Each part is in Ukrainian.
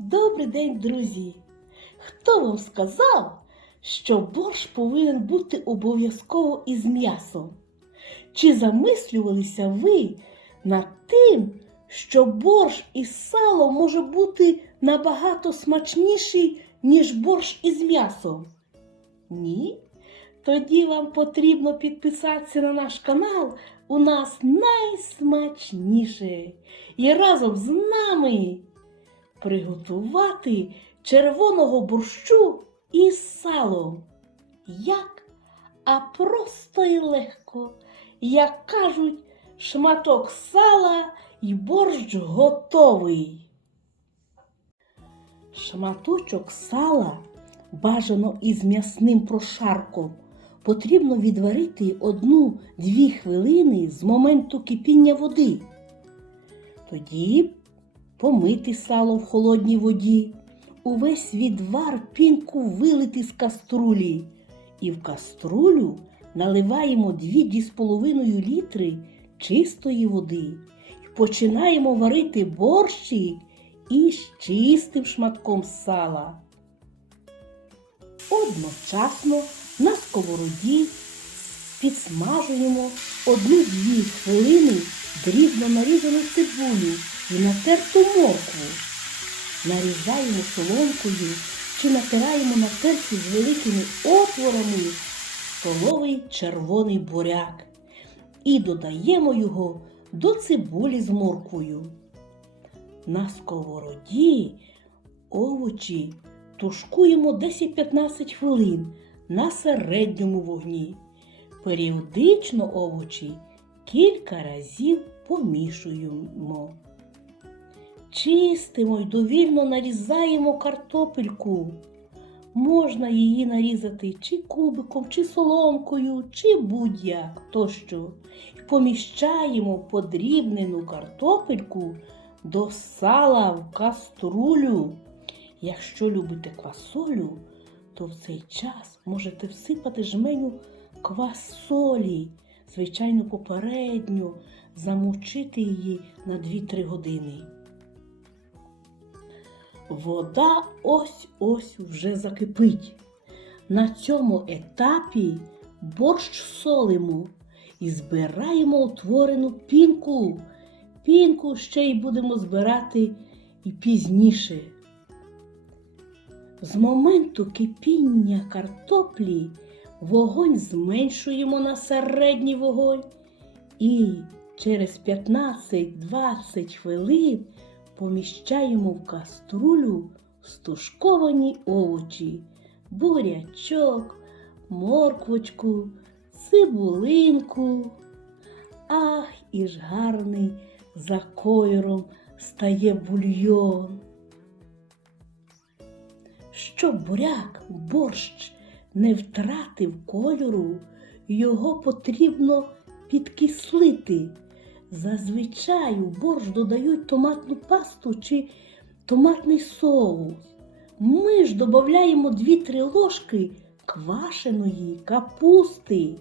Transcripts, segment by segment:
Добрий день, друзі! Хто вам сказав, що борщ повинен бути обов'язково із м'ясом? Чи замислювалися ви над тим, що борщ із салом може бути набагато смачніший, ніж борщ із м'ясом? Ні? Тоді вам потрібно підписатися на наш канал. У нас найсмачніше. І разом з нами приготувати червоного борщу із салом. Як? А просто і легко. Як кажуть, шматок сала і борщ готовий. Шматочок сала бажано із м'ясним прошарком. Потрібно відварити одну-дві хвилини з моменту кипіння води. Тоді помити сало в холодній воді, увесь відвар пінку вилити з каструлі. І в каструлю наливаємо 2-2,5 літри чистої води. Починаємо варити борщик із чистим шматком сала. Одночасно на сковороді підсмажуємо одну-дві хвилини дрібно нарізану цибулю і натерту моркву. Нарізаємо соломкою чи натираємо на терці з великими отворами столовий червоний буряк і додаємо його до цибулі з морквою. На сковороді овочі тушкуємо 10-15 хвилин на середньому вогні. Періодично овочі кілька разів помішуємо. Чистимо й довільно нарізаємо картопельку. Можна її нарізати чи кубиком, чи соломкою, чи будь-як тощо. Поміщаємо подрібнену картопельку до сала в каструлю. Якщо любите квасолю, то в цей час можете всипати жменю квасолі, звичайно, попередньо замочити її на 2-3 години. Вода ось-ось вже закипить. На цьому етапі борщ солимо і збираємо утворену пінку. Пінку ще й будемо збирати і пізніше. З моменту кипіння картоплі вогонь зменшуємо на середній вогонь і через 15-20 хвилин поміщаємо в каструлю стушковані овочі, бурячок, морквочку, цибулинку. Ах, і ж гарний за кольором стає бульйон. Щоб буряк, борщ не втратив кольору, його потрібно підкислити. Зазвичай у борщ додають томатну пасту чи томатний соус. Ми ж додаємо 2-3 ложки квашеної капусти.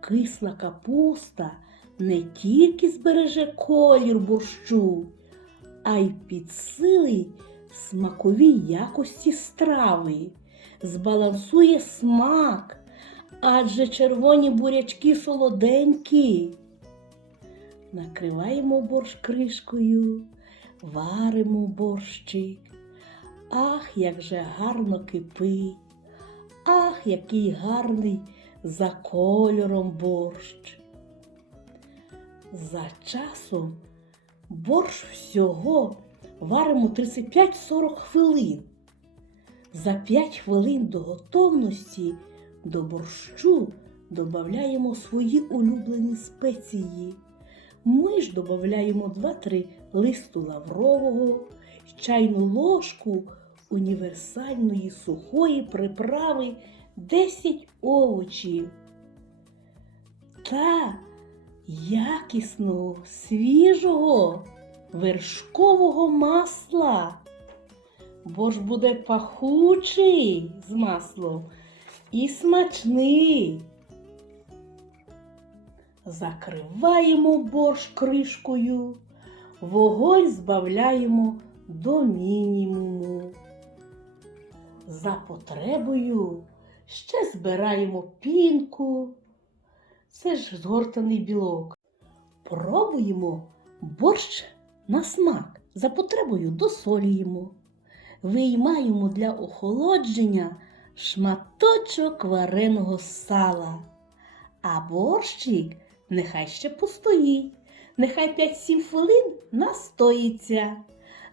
Кисла капуста не тільки збереже колір борщу, а й підсилить смакові якості страви, збалансує смак, адже червоні бурячки солоденькі. Накриваємо борщ кришкою, варимо борщик. Ах, як же гарно кипить! Ах, який гарний за кольором борщ. За часом борщ всього варимо 35-40 хвилин. За 5 хвилин до готовності до борщу додаємо свої улюблені спеції. Ми ж додаємо 2-3 листу лаврового, чайну ложку універсальної сухої приправи 10 овочів та якісного, свіжого вершкового масла. Бо ж буде пахучий з маслом і смачний. Закриваємо борщ кришкою, вогонь збавляємо до мінімуму. За потребою ще збираємо пінку. Це ж згортаний білок. Пробуємо борщ на смак. За потребою досолюємо. Виймаємо для охолодження шматочок вареного сала. А борщик нехай ще постоїть, нехай 5-7 хвилин настоїться.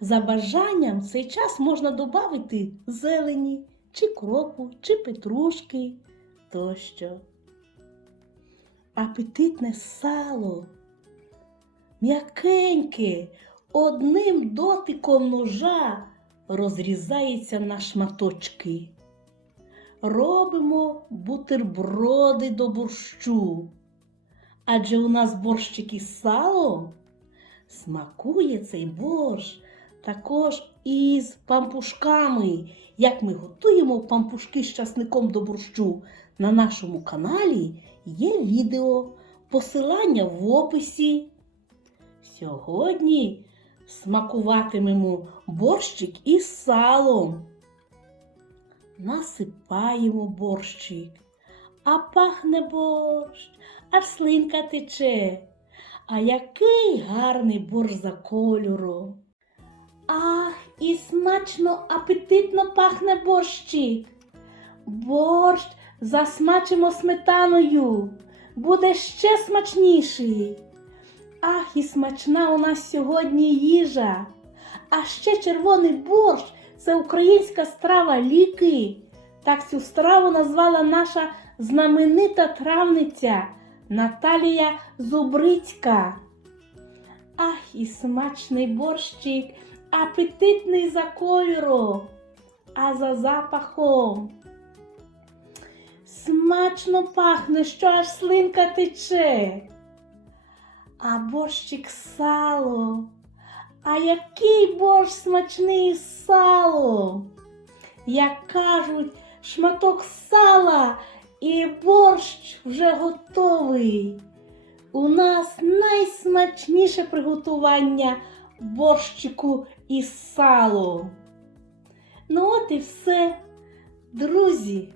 За бажанням цей час можна додати зелені, чи кропу, чи петрушки тощо. Апетитне сало, м'якеньке, одним дотиком ножа розрізається на шматочки. Робимо бутерброди до борщу. Адже у нас борщик із салом. Смакує цей борщ також із пампушками. Як ми готуємо пампушки з часником до борщу на нашому каналі є відео, посилання в описі. Сьогодні смакуватимемо борщик із салом. Насипаємо борщик, а пахне борщ, аж слинка тече. А який гарний борщ за кольором. Ах, і смачно, апетитно пахне борщик. Борщ засмачимо сметаною, буде ще смачніший. Ах, і смачна у нас сьогодні їжа. А ще червоний борщ це українська страва ліки. Так цю страву назвала наша знаменита травниця Наталія Зубрицька. Ах, і смачний борщик, апетитний за кольором, а за запахом. Смачно пахне, що аж слинка тече. А борщик сало. А який борщ смачний з салом. Як кажуть, шматок сала вже готовий. У нас найсмачніше приготування борщику із салом. Ну от і все. Друзі,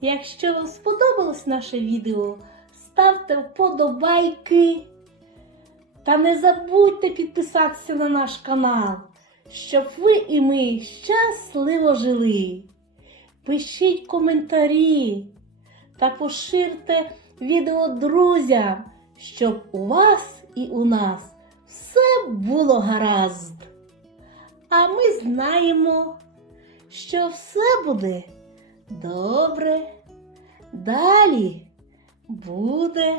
якщо вам сподобалось наше відео, ставте вподобайки. Та не забудьте підписатися на наш канал, щоб ви і ми щасливо жили. Пишіть коментарі та поширте відео друзям, щоб у вас і у нас все було гаразд. А ми знаємо, що все буде добре. Далі буде